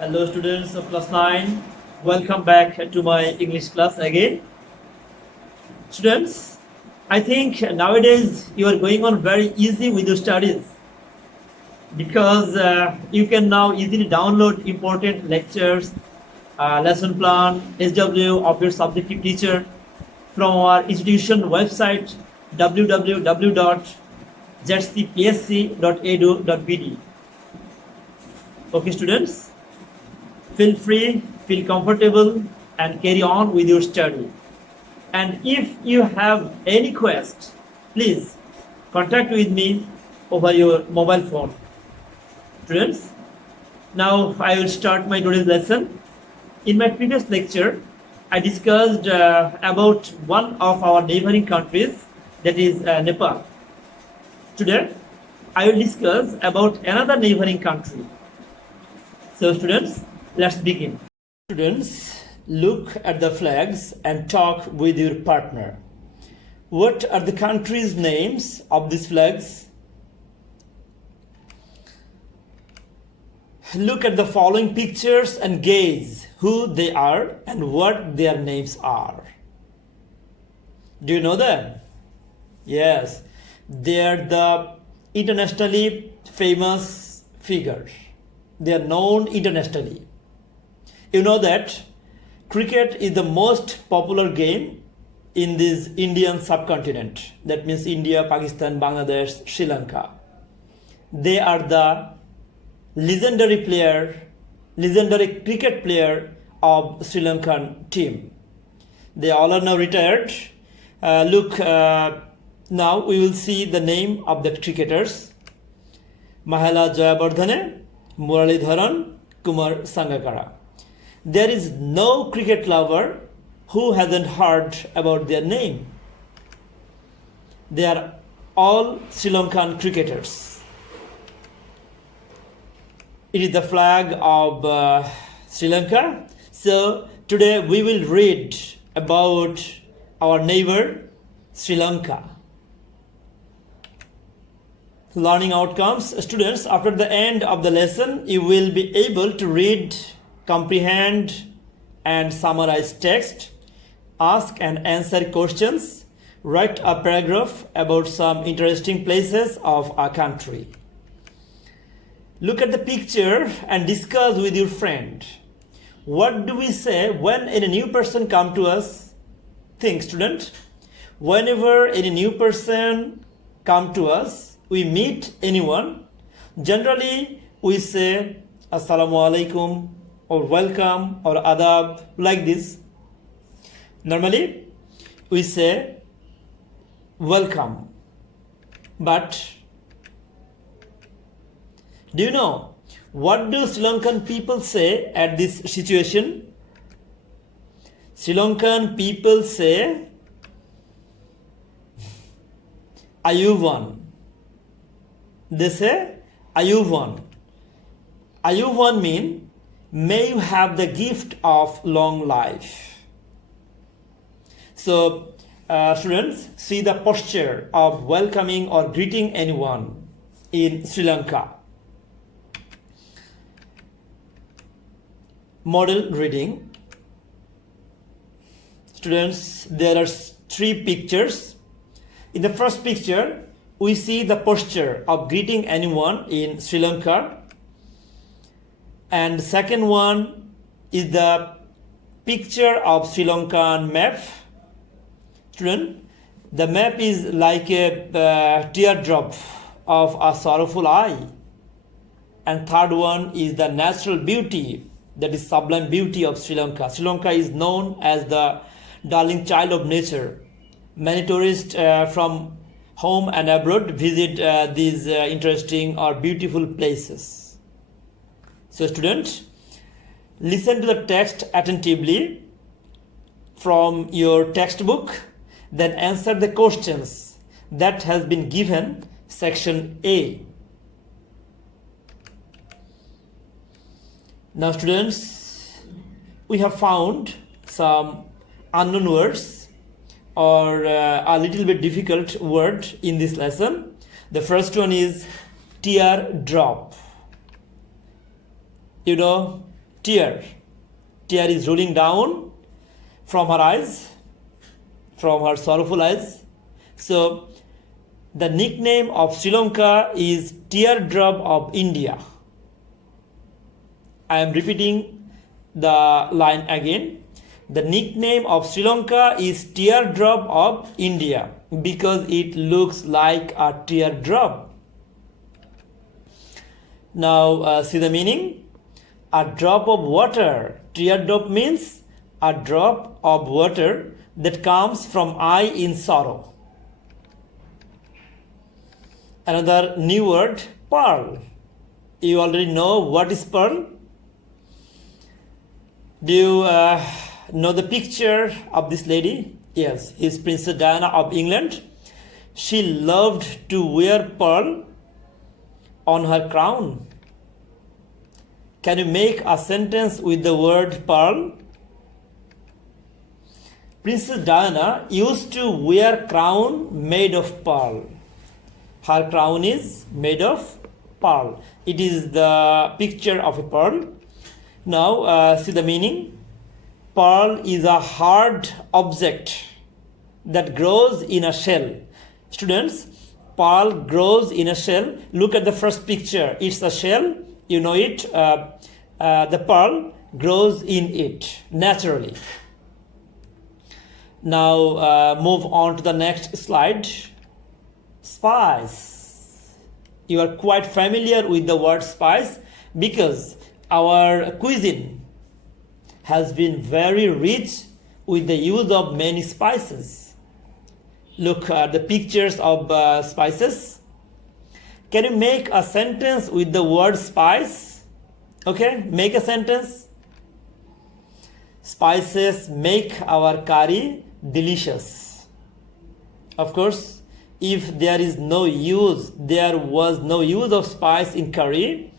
Hello students of class 9. Welcome back to my English class again. Students, I think nowadays you are going on very easy with your studies because you can now easily download important lectures, lesson plan, SW of your subjective teacher from our institution website www.zcpsc.edu.bd. Okay students, feel free, feel comfortable and carry on with your study. And if you have any quest, please contact with me over your mobile phone. Students, now I will start my today's lesson. In my previous lecture, I discussed about one of our neighboring countries, that is Nepal. Today, I will discuss about another neighboring country. So students, let's begin. Students, look at the flags and talk with your partner. What are the countries' names of these flags? Look at the following pictures and gaze who they are and what their names are. Do you know them? Yes, they are the internationally famous figures. They are known internationally. You know that cricket is the most popular game in this Indian subcontinent. That means India, Pakistan, Bangladesh, Sri Lanka. They are the legendary cricket player of Sri Lankan team. They all are now retired. Now we will see the name of the cricketers. Mahela Jayabardhane, Muralidharan, Kumar Sangakkara. There is no cricket lover who hasn't heard about their name. They are all Sri Lankan cricketers. It is the flag of Sri Lanka. So today we will read about our neighbor Sri Lanka. Learning outcomes. Students, after the end of the lesson, you will be able to read, comprehend and summarize text, ask and answer questions, write a paragraph about some interesting places of our country. Look at the picture and discuss with your friend. What do we say when any new person comes to us? Think, student. Whenever any new person comes to us, we meet anyone, generally we say Assalamu alaikum or welcome or adab, like this. Normally we say welcome. But do you know what do Sri Lankan people say at this situation? Sri Lankan people say Ayuvan. They say Ayuvan. Ayuvan means may you have the gift of long life. So students, see the posture of welcoming or greeting anyone in Sri Lanka. Model reading. Students, there are three pictures. In the first picture, we see the posture of greeting anyone in Sri Lanka. And the second one is the picture of Sri Lankan map. Student, the map is like a teardrop of a sorrowful eye. And third one is the natural beauty, that is sublime beauty of Sri Lanka. Sri Lanka is known as the darling child of nature. Many tourists from home and abroad visit these interesting or beautiful places. So students, listen to the text attentively from your textbook, then answer the questions that has been given section A. Now students, we have found some unknown words or a little bit difficult word in this lesson. The first one is tear drop. You know, tear. Tear is rolling down from her eyes, from her sorrowful eyes. So the nickname of Sri Lanka is Teardrop of India. I am repeating the line again. The nickname of Sri Lanka is Teardrop of India because it looks like a teardrop. Now see the meaning. A drop of water. Teardrop means a drop of water that comes from eye in sorrow. Another new word, pearl. You already know what is pearl. Do you know the picture of this lady? Yes, is Princess Diana of England. She loved to wear pearl on her crown. Can you make a sentence with the word pearl? Princess Diana used to wear crown made of pearl. Her crown is made of pearl. It is the picture of a pearl. Now see the meaning. Pearl is a hard object that grows in a shell. Students, pearl grows in a shell. Look at the first picture. It's a shell. You know it. The pearl grows in it naturally. Now move on to the next slide. Spice. You are quite familiar with the word spice because our cuisine has been very rich with the use of many spices. Look at the pictures of spices. Can you make a sentence with the word spice? Okay, make a sentence. Spices make our curry delicious. Of course, if there was no use of spice in curry,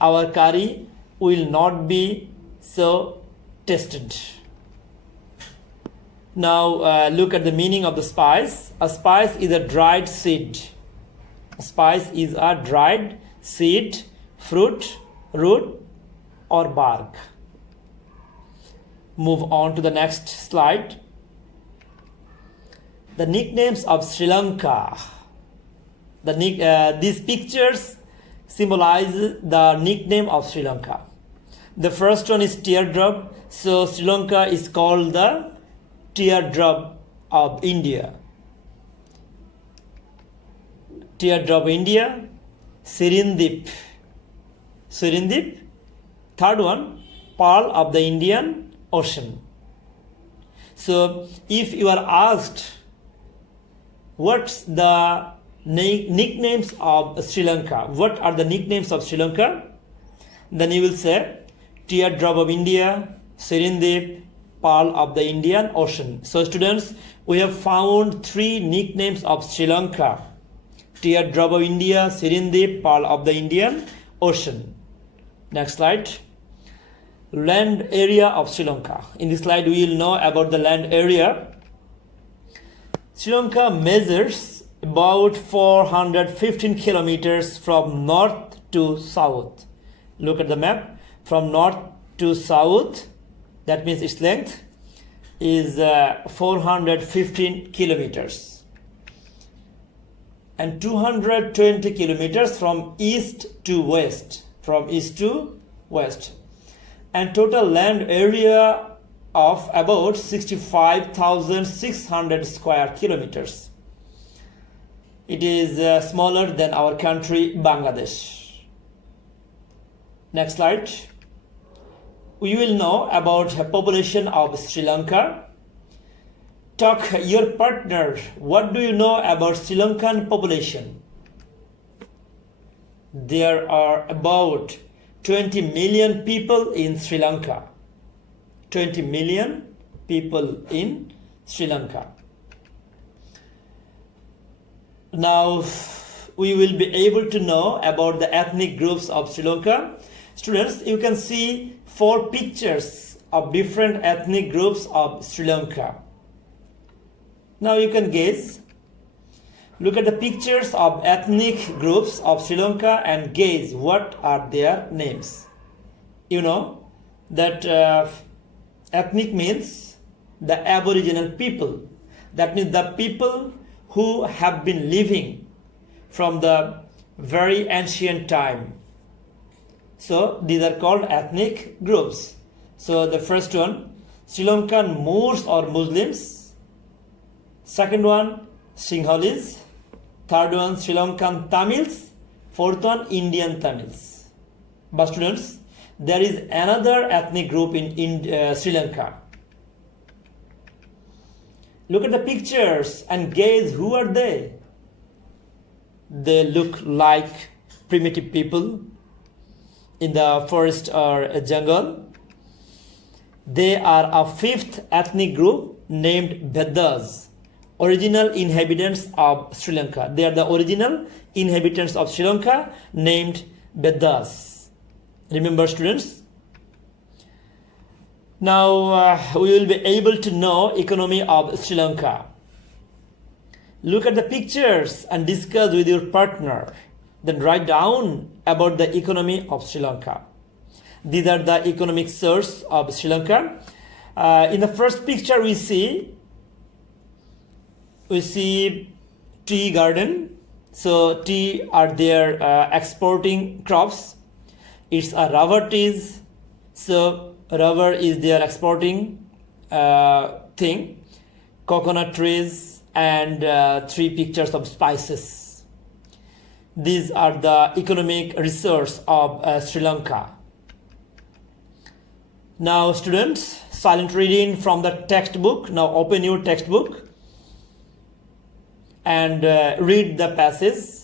our curry will not be so tasted. Now look at the meaning of the spice. A spice is a dried seed. A spice is a dried seed, fruit, root, or bark. Move on to the next slide. The nicknames of Sri Lanka. These pictures symbolize the nickname of Sri Lanka. The first one is teardrop. So Sri Lanka is called the Teardrop of India. Teardrop India. Sirindip. Sirindip. Third one, Pearl of the Indian Ocean. So if you are asked what's the nicknames of Sri Lanka, what are the nicknames of Sri Lanka, then you will say Teardrop of India, Sirindip, Pearl of the Indian Ocean. So students, we have found 3 nicknames of Sri Lanka: Teardrop of India, Sirindip, Pearl of the Indian Ocean. Next slide. Land area of Sri Lanka. In this slide we will know about the land area. Sri Lanka measures about 415 kilometers from north to south. Look at the map. From north to south, that means its length is 415 kilometers. And 220 kilometers from east to west. From east to west. And total land area of about 65,600 square kilometers. It is smaller than our country Bangladesh. Next slide. We will know about the population of Sri Lanka. Talk your partner. What do you know about Sri Lankan population? There are about 20 million people in Sri Lanka. 20 million people in Sri Lanka. Now we will be able to know about the ethnic groups of Sri Lanka. Students, you can see 4 pictures of different ethnic groups of Sri Lanka. Now you can guess. Look at the pictures of ethnic groups of Sri Lanka and guess what are their names. You know, that ethnic means the aboriginal people. That means the people who have been living from the very ancient time. So these are called ethnic groups. So the first one, Sri Lankan Moors or Muslims. Second one, Sinhalese. Third one, Sri Lankan Tamils. Fourth one, Indian Tamils. But students, there is another ethnic group in Sri Lanka. Look at the pictures and gaze, who are they? They look like primitive people in the forest or a jungle. They are a fifth ethnic group named Beddas, original inhabitants of Sri Lanka. They are the original inhabitants of Sri Lanka named Beddas. Remember, students? Now we will be able to know economy of Sri Lanka. Look at the pictures and discuss with your partner. Then write down about the economy of Sri Lanka. These are the economic source of Sri Lanka. In the first picture we see tea garden. So tea are their exporting crops. It's a rubber teas. So rubber is their exporting thing. Coconut trees and 3 pictures of spices. These are the economic resource of Sri Lanka. Now students, silent reading from the textbook. Now open your textbook and read the passage.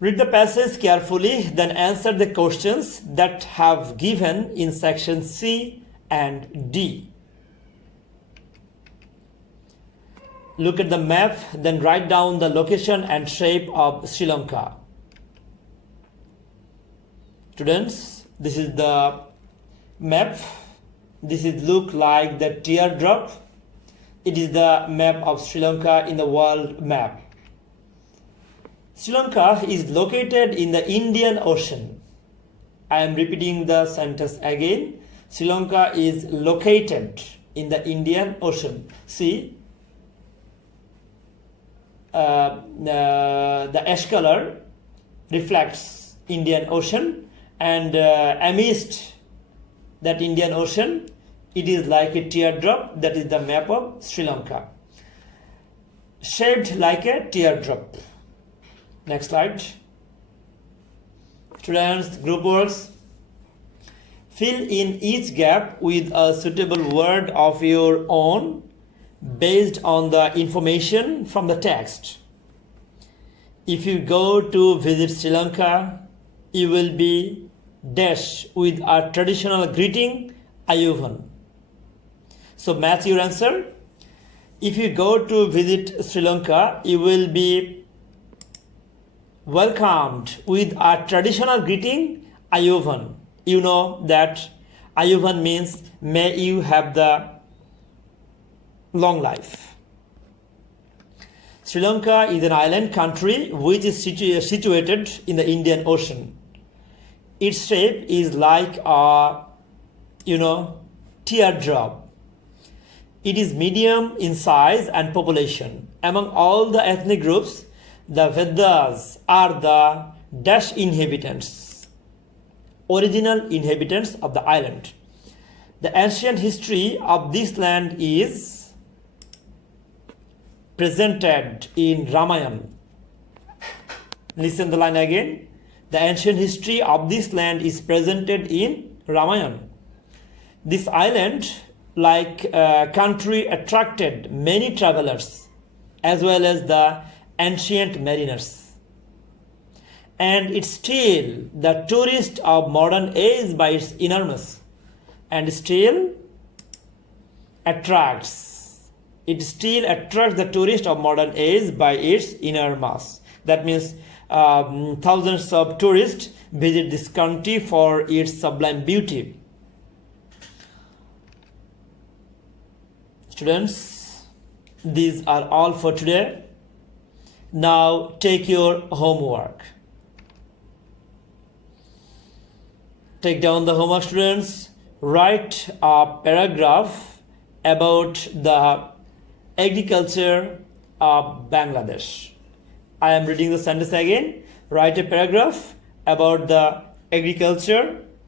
Read the passage carefully, then answer the questions that have given in section C and D. Look at the map, then write down the location and shape of Sri Lanka. Students, this is the map. This is look like the teardrop. It is the map of Sri Lanka in the world map. Sri Lanka is located in the Indian Ocean. I am repeating the sentence again. Sri Lanka is located in the Indian Ocean. See, the ash color reflects Indian Ocean, and amidst that Indian Ocean, it is like a teardrop. That is the map of Sri Lanka, shaped like a teardrop. Next slide. Students, group works. Fill in each gap with a suitable word of your own based on the information from the text. If you go to visit Sri Lanka, you will be dash with a traditional greeting, Ayuvan. So match your answer. If you go to visit Sri Lanka, you will be welcomed with a traditional greeting, Ayuvan. You know that Ayuvan means may you have the long life. Sri Lanka is an island country which is situated in the Indian Ocean. Its shape is like a, teardrop. It is medium in size and population. Among all the ethnic groups, the Vedas are the dash inhabitants, original inhabitants of the island. The ancient history of this land is presented in Ramayana. Listen the line again. The ancient history of this land is presented in Ramayana. This island, like country, attracted many travelers as well as the ancient mariners. And it's still the tourist of modern age by its enormous and still attracts. It still attracts the tourist of modern age by its inner mass. That means thousands of tourists visit this country for its sublime beauty. Students, these are all for today. Now take your homework. Take down the homework, students. Write a paragraph about the agriculture of Bangladesh. I am reading the sentence again. Write a paragraph about the agriculture